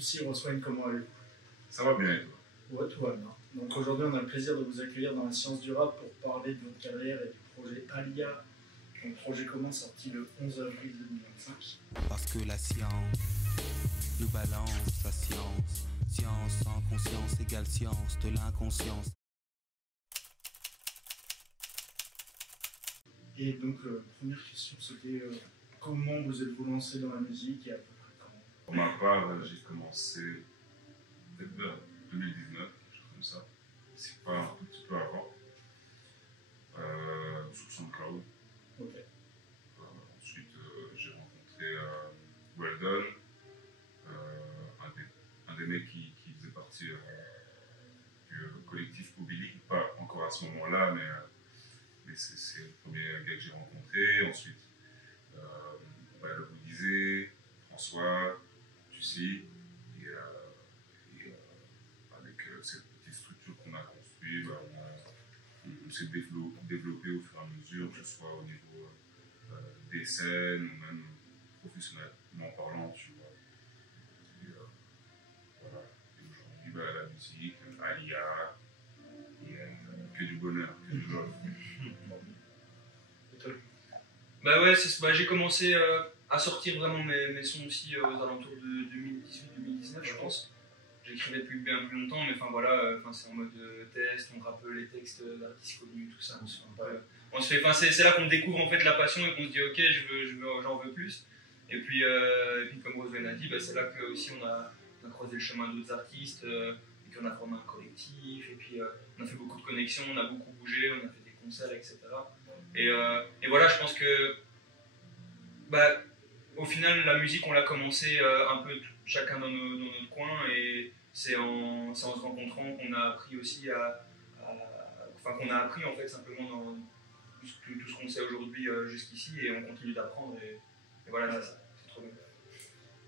soucis, Roswell, comment allez-vous? Ça va bien et toi? Ouais, tout va bien. Donc aujourd'hui, on a le plaisir de vous accueillir dans la science du rap pour parler de votre carrière et du projet Alia, un projet commun sorti le 11 avril 2025. Parce que la science nous balance la science. Science sans conscience égale science de l'inconscience. Et donc, première question, c'était comment vous êtes-vous lancé dans la musique et à peu près quand? Pour ma part, j'ai commencé peut-être vers 2019, quelque chose comme ça. C'est pas un tout petit peu avant. Sur SoundCloud. Ok. Ensuite, j'ai rencontré Weldon, un des mecs qui faisait partie du collectif Mobility, pas encore à ce moment-là, mais c'est le premier gars que j'ai rencontré. Ensuite, le Bouddhisé, François, Tussi, et avec cette petite structure qu'on a construite, on s'est développé au fur et à mesure, que ce soit au niveau des scènes ou même professionnellement parlant, tu vois. Et, voilà. Et aujourd'hui, la musique, Alia, que du bonheur, que du love. Bah ouais, j'ai commencé à sortir vraiment mes sons aussi aux alentours de 2018-2019, je pense. J'écrivais depuis bien plus longtemps, mais enfin voilà, c'est en mode test, on rappelle les textes d'artistes connus, tout ça. C'est là qu'on découvre en fait la passion et qu'on se dit ok, j'en veux plus. Et puis comme Roswell a dit, c'est là que aussi on a croisé le chemin d'autres artistes, et qu'on a formé un collectif, et puis on a fait beaucoup de connexions, on a beaucoup bougé, on a fait des concerts, etc. Et voilà, je pense que au final, la musique, on l'a commencé un peu chacun dans notre coin, et c'est en se rencontrant qu'on a appris aussi qu'on a appris en fait simplement dans tout ce qu'on sait aujourd'hui jusqu'ici, et on continue d'apprendre, et voilà, c'est trop bien.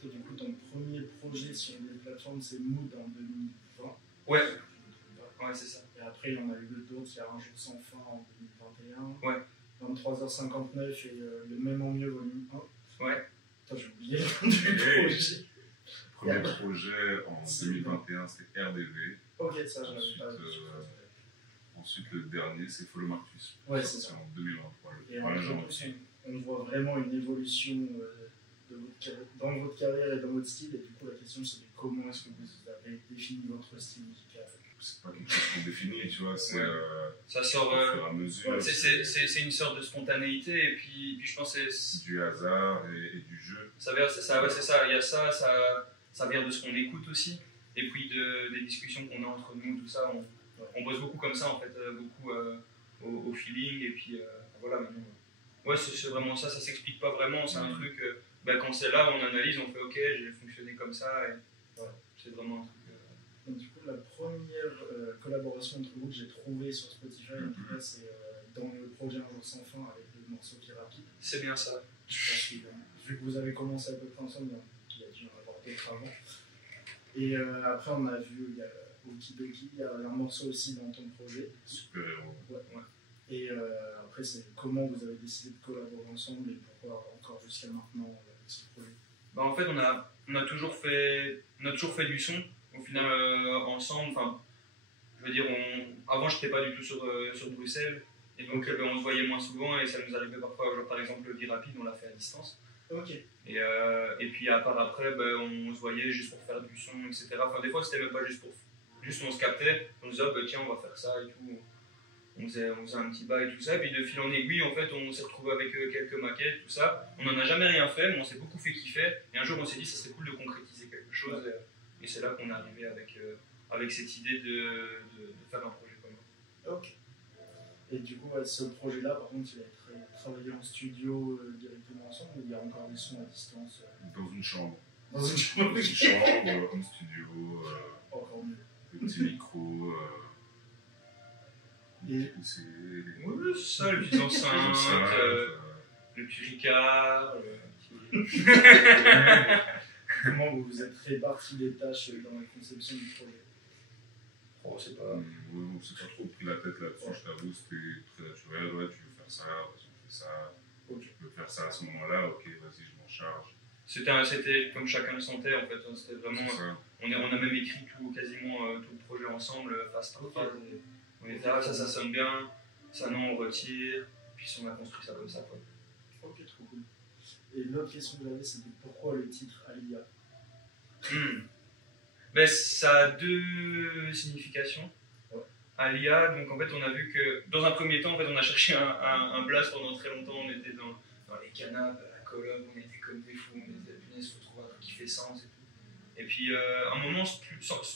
Toi, du coup, ton premier projet sur les plateformes, c'est Mood en 2020. Ouais, c'est ça. Et après, il y en a eu d'autres, il y a Un jour sans fin en 2021. Ouais. 23h59 et le même en mieux volume 1. Ouais. J'ai oublié le nom du projet. Premier projet en 2021, c'était RDV. Ok, ça, j'avais pas. Ensuite, le dernier, c'est Follow Marcus. Ouais, c'est ça. En 2023. Et en plus, on voit vraiment une évolution dans votre carrière et dans votre style. Et du coup, la question, c'est comment est-ce que vous avez défini votre style musical? C'est pas quelque chose qu'on définit, tu vois. Ça sort au fur et à mesure. C'est une sorte de spontanéité, et puis je pense que c'est du hasard et du jeu. C'est ça. Il y a ça vient de ce qu'on écoute aussi, et puis des discussions qu'on a entre nous, tout ça. On bosse beaucoup comme ça en fait, beaucoup au feeling, et puis voilà. Maintenant, ouais, c'est vraiment ça s'explique pas vraiment. C'est un truc. Quand c'est là, on analyse, on fait ok, j'ai fonctionné comme ça, et c'est vraiment un truc. Donc, du coup, la première collaboration entre vous que j'ai trouvée sur Spotify, en tout cas, c'est dans le projet Un jour sans fin avec le morceau qui est rapide. C'est bien ça. Je pense que, vu que vous avez commencé à peu près ensemble, il y a dû en avoir d'autres avant. Et après, on a vu, il y a Okidoki, il y a un morceau aussi dans ton projet. Super héros. Ouais. Et après, c'est comment vous avez décidé de collaborer ensemble et pourquoi encore jusqu'à maintenant ce projet? En fait, on a toujours fait du son. Au final, ensemble, je veux dire, avant, j'étais pas du tout sur Bruxelles, et donc on se voyait moins souvent, et ça nous arrivait parfois, genre par exemple, le Vie Rapide, on l'a fait à distance. Ok. Et puis à part après, on se voyait juste pour faire du son, etc. Enfin, des fois, c'était même pas juste on se captait, on disait, tiens, on va faire ça et tout. On faisait un petit bail et tout ça, et puis de fil en aiguille, en fait, on s'est retrouvé avec quelques maquettes, tout ça. On n'en a jamais rien fait, mais on s'est beaucoup fait kiffer, et un jour, on s'est dit, ça serait cool de concrétiser quelque chose. Et c'est là qu'on est arrivé avec cette idée de faire un projet commun. Ok. Et du coup, ce projet-là, par contre, il a travaillé en studio directement ensemble, ou il y a encore des sons à distance? Dans une chambre. Dans une chambre, home studio, encore mieux. des petits micros, Et c'est ça, le petit enceinte, le petit Ricard. Comment vous vous êtes répartis les tâches dans la conception du projet? On s'est pas trop pris la tête là-dessus, je t'avoue, c'était très naturel. Ouais, tu veux faire ça, vas-y, on fait ça. Ok. Tu veux faire ça à ce moment-là, ok, vas-y, je m'en charge. C'était comme chacun le sentait en fait. C'était vraiment. C'est ça. On a même écrit quasiment tout le projet ensemble, phase par phase. Et on était là, ça sonne bien, ça non, on retire, puis on a construit ça comme ça. Quoi. Ok, trop cool. Et l'autre question que j'avais, c'était pourquoi le titre Alia? Ben, ça a deux significations. Ouais. Alia, donc en fait, on a vu que dans un premier temps, en fait, on a cherché un blast pendant très longtemps. On était dans les canapes, à la colonne, on était comme des fous. On était punaise, faut trouver un truc qui fait sens et tout. Et puis, à un moment,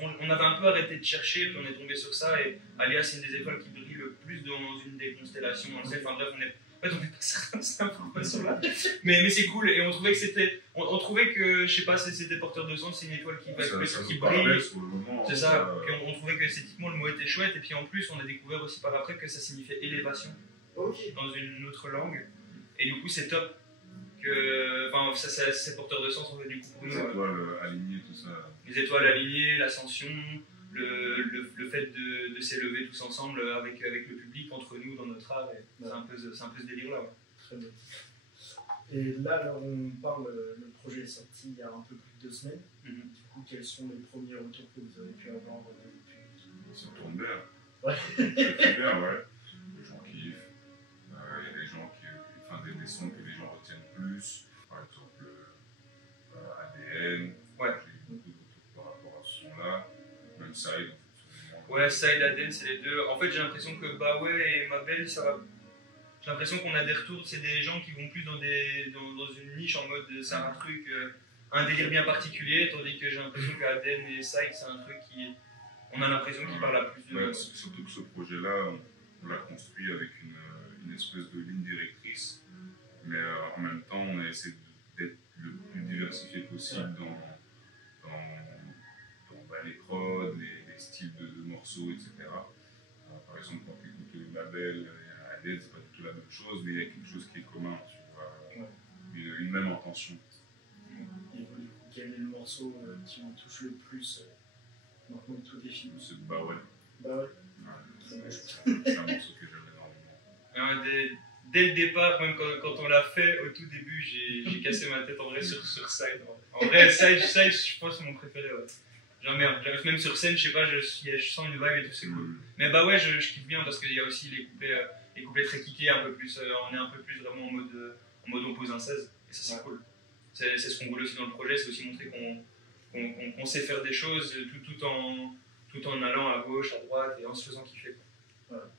on avait un peu arrêté de chercher, puis on est tombé sur ça. Et Alia, c'est une des étoiles qui brille le plus dans une des constellations. On sait, enfin bref, on n'est pas cette information-là. Mais c'est cool. Et on trouvait que c'était. On trouvait que, je sais pas, c'était porteur de sens, c'est une étoile qui brille. C'est ça. Puis on trouvait que esthétiquement, le mot était chouette. Et puis en plus, on a découvert aussi par après que ça signifiait élévation dans une autre langue. Et du coup, c'est top. Enfin, c'est porteur de sens en fait, du coup pour nous. Les étoiles alignées, tout ça. Les étoiles alignées, l'ascension, le fait de s'élever tous ensemble avec le public, entre nous, dans notre art. C'est un peu ce délire-là. Ouais. Très bien. Et là, alors, on parle, le projet est sorti il y a un peu plus de 2 semaines. Du coup, quels sont les premiers retours que vous avez pu avoir depuis? Ça tourne bien. Ouais. Ça tourne bien, ouais. Les gens kiffent. Il y a des gens des sons que les gens retiennent plus. Par exemple, ADN. Ouais. J'ai eu beaucoup de retours par rapport à ce son-là. Même Side. Ouais, Side, ADN, c'est les deux. En fait, j'ai l'impression que Baway et Mabel, ça va. J'ai l'impression qu'on a des retours, c'est des gens qui vont plus dans une niche en mode c'est un truc, un délire bien particulier, tandis que j'ai l'impression qu'ADN et Side, c'est un truc qui. On a l'impression qu'ils parlent à plus de. Ouais, surtout que ce projet-là, on l'a construit avec une espèce de ligne directrice. Mais en même temps, on a essayé d'être le plus diversifié possible dans les prods, les styles de morceaux, etc. Par exemple, quand tu écoutes le label et ADN, c'est pas du tout la même chose, mais il y a quelque chose qui est commun, tu vois, une même intention. Et vous, du coup, quel est le morceau qui vous touche le plus maintenant que tout est fini? C'est Baway. Baway. C'est un morceau que j'aime énormément. Dès le départ, même quand on l'a fait, au tout début, j'ai cassé ma tête en vrai sur Side. En vrai, Side, je pense, c'est mon préféré. Ouais. J'arrive même sur scène, je sais pas, je sens une vibe et tout, c'est cool. Mais bah ouais, je kiffe bien parce qu'il y a aussi les couplets très kickés, un peu plus, on est un peu plus vraiment en mode on pose un 16, et ça c'est cool. C'est ce qu'on voulait aussi dans le projet, c'est aussi montrer qu'on sait faire des choses tout en allant à gauche, à droite et en se faisant kiffer. Voilà.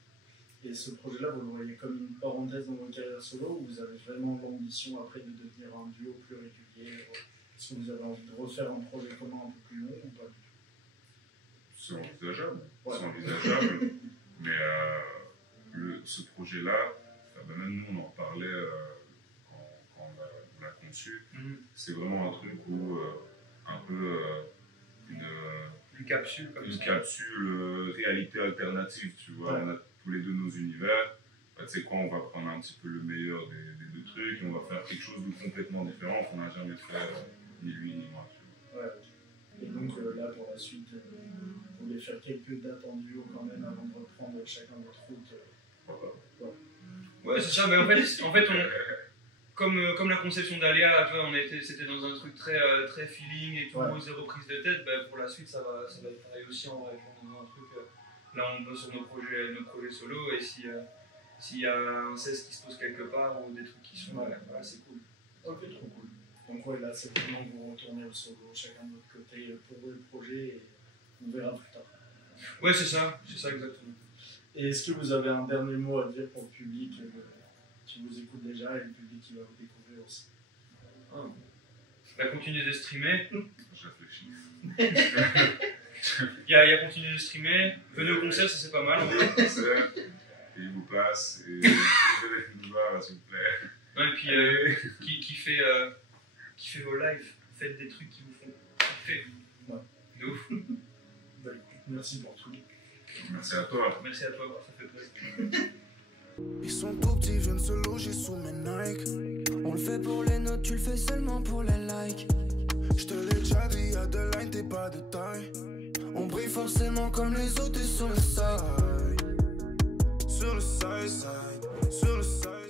Et ce projet-là, vous le voyez comme une parenthèse dans votre carrière solo, ou vous avez vraiment l'ambition après de devenir un duo plus régulier? Est-ce que vous avez envie de refaire un projet commun un peu plus long ou pas du tout? C'est envisageable. Ouais. C'est envisageable. Mais ce projet-là, même nous on en parlait quand on l'a conçu. C'est vraiment un truc où un peu une capsule comme une capsule réalité alternative, tu vois. Ouais. On a tous les deux nos univers. Tu sais quoi, on va prendre un petit peu le meilleur des deux trucs et on va faire quelque chose de complètement différent qu'on n'a jamais fait, ni lui ni moi. Tu vois. Ouais. Et donc là, pour la suite, vous voulez faire quelques dates en duo quand même avant de reprendre chacun votre route. Ouais, c'est ça. Mais en fait comme la conception d'Alia, c'était dans un truc très feeling et tout, zéro prise de tête. Ben, pour la suite, ça va être pareil aussi. On va dans un truc. Là, on bosse sur nos projets solo et s'il y a un 16 qui se pose quelque part ou des trucs qui sont là, c'est cool. Ok, trop cool. Donc ouais, là c'est vraiment vous retournez au solo, chacun de votre côté pour le projet et on verra plus tard. Ouais, c'est ça exactement. Et est-ce que vous avez un dernier mot à dire pour le public qui vous écoute déjà et le public qui va vous découvrir aussi? Continuez de streamer. Je réfléchis. Il y a continuer de streamer. Venez au concert, ça c'est pas mal. Et il vous passe et venez nous voir s'il vous plaît. Et puis kiffez vos lives, faites des trucs qui vous font kiffer. De ouf. Bah, écoute, merci pour tout. Merci à toi. Merci à toi, ça fait plaisir. Ils sont tout petits, je viens de se loger sous mes Nike. On le fait pour les notes, tu le fais seulement pour les likes. Je te l'ai déjà dit, y'a de line, t'es pas de taille. On brille forcément comme les autres et sur le side. Sur le side, sur le side.